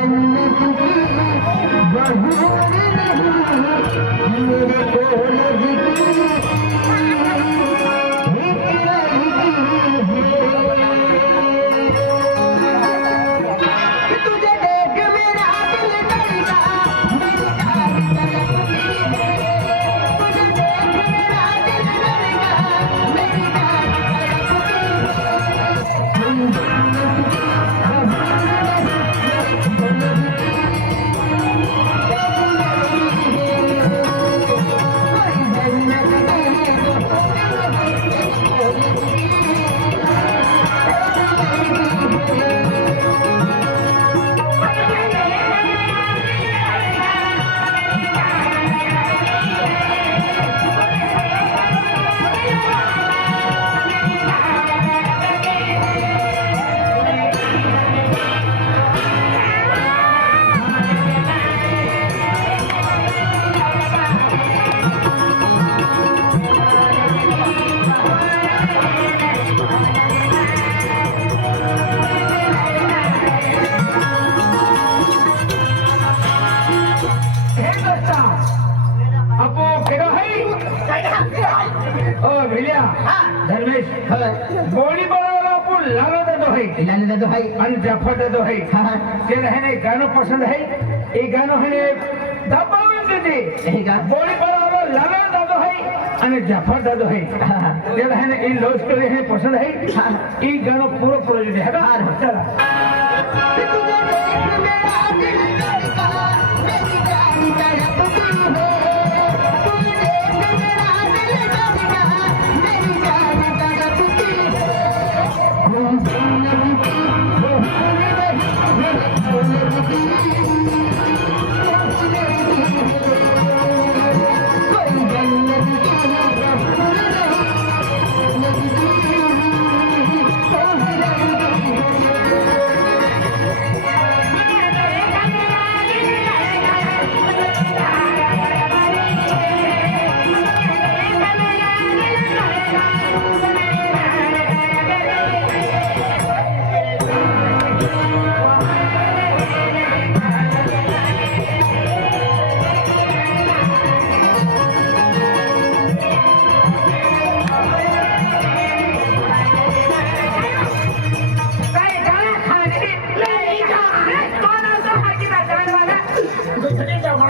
जन्नत की बहूर नहीं मेरे कॉलेज की धर्मेश गोली बनावला आपण लाला दादो है आणि जाफर दादो है ते रहने गानो पसंद है ये गानो है दबावन दे गोली बनावला लाला दादो है आणि जाफर दादो है ते रहने इन लव स्टोरी है पसंद है ये गानो पूरा पूरा जो है चला तुझे देख मेरा दिल धड़का मेरी जान तड़पती है तुझे देख मेरा दिल धड़का मेरी जान तड़पती है तुम जन्नत की बहूर नहीं मेरे कॉलेज की कोई जन्नत की बहूर